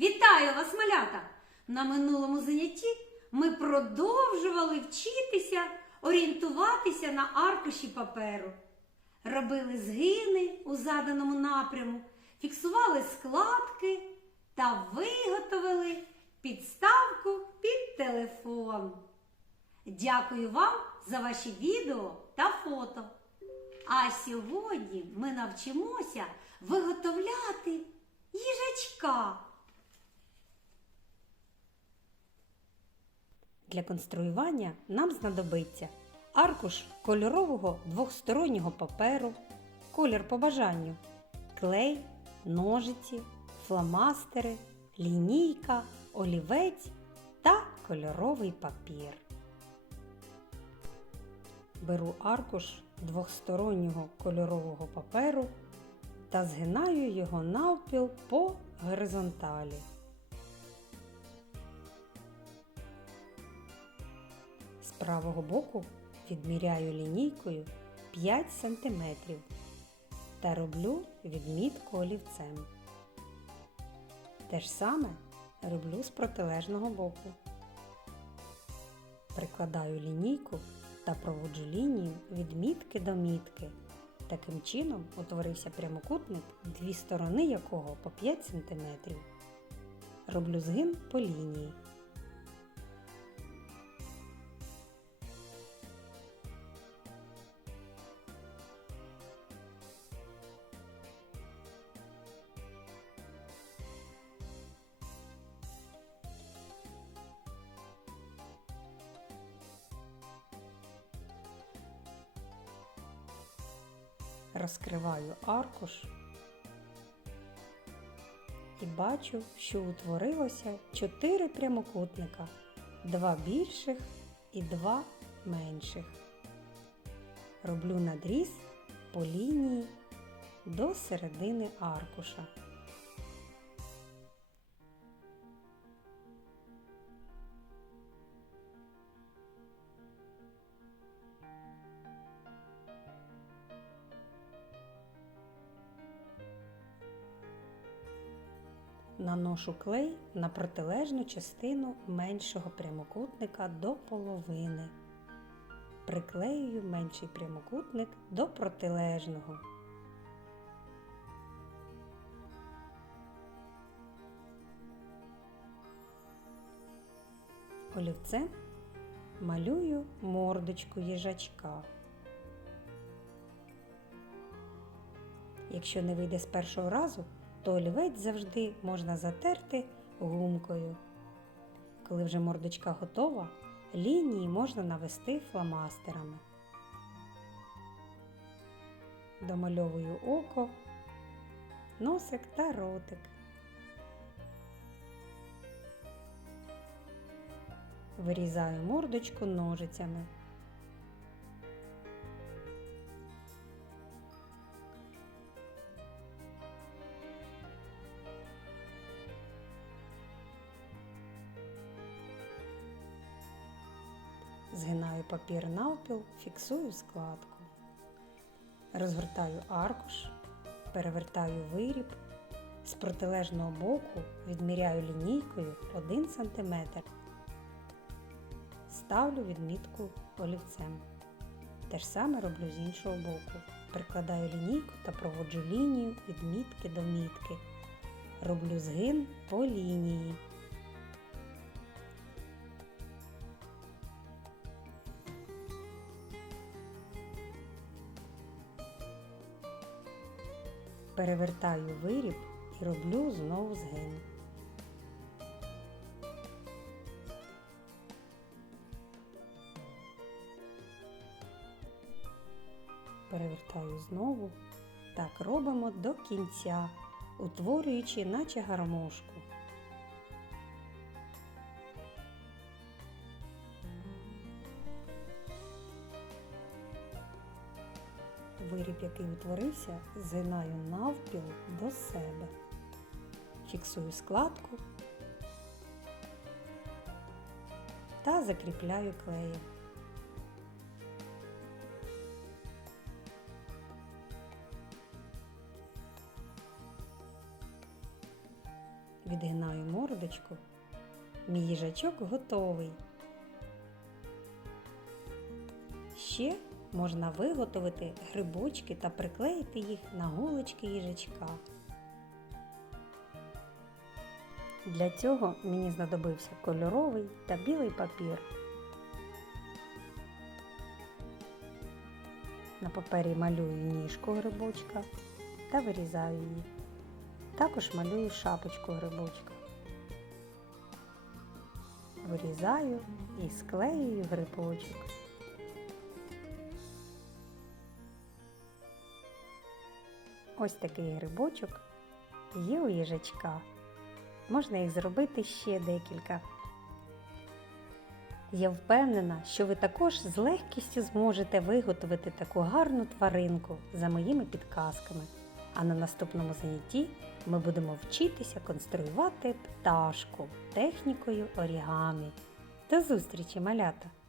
Вітаю вас, малята! На минулому занятті ми продовжували вчитися орієнтуватися на аркуші паперу. Робили згини у заданому напряму, фіксували складки та виготовили підставку під телефон. Дякую вам за ваші відео та фото. А сьогодні ми навчимося виготовляти їжачка. Для конструювання нам знадобиться аркуш кольорового двохстороннього паперу, колір по бажанню, клей, ножиці, фломастери, лінійка, олівець та кольоровий папір. Беру аркуш двохстороннього кольорового паперу та згинаю його навпіл по горизонталі. Правого боку відміряю лінійкою 5 см та роблю відмітку олівцем. Те ж саме роблю з протилежного боку. Прикладаю лінійку та проводжу лінію від мітки до мітки. Таким чином утворився прямокутник, дві сторони якого по 5 см. Роблю згин по лінії. Розкриваю аркуш і бачу, що утворилося чотири прямокутника, два більших і два менших. Роблю надріз по лінії до середини аркуша. Наношу клей на протилежну частину меншого прямокутника до половини. Приклеюю менший прямокутник до протилежного. Олівцем малюю мордочку їжачка. Якщо не вийде з першого разу, то олівець завжди можна затерти гумкою. Коли вже мордочка готова, лінії можна навести фломастерами. Домальовую око, носик та ротик. Вирізаю мордочку ножицями. Згинаю папір навпіл, фіксую складку. Розгортаю аркуш, перевертаю виріб. З протилежного боку відміряю лінійкою 1 см. Ставлю відмітку олівцем. Те ж саме роблю з іншого боку. Прикладаю лінійку та проводжу лінію від мітки до мітки. Роблю згин по лінії. Перевертаю виріб і роблю знову згин. Перевертаю знову. Так робимо до кінця, утворюючи наче гармошку. Виріб, який утворився, згинаю навпіл до себе. Фіксую складку та закріпляю клеєм. відгинаю мордочку. Мій їжачок готовий. Ще можна виготовити грибочки та приклеїти їх на голочки їжачка. Для цього мені знадобився кольоровий та білий папір. На папері малюю ніжку грибочка та вирізаю її. Також малюю шапочку грибочка. Вирізаю і склеюю грибочок. Ось такий грибочок є у їжачка. Можна їх зробити ще декілька. Я впевнена, що ви також з легкістю зможете виготовити таку гарну тваринку за моїми підказками. А на наступному занятті ми будемо вчитися конструювати пташку технікою орігамі. До зустрічі, малята!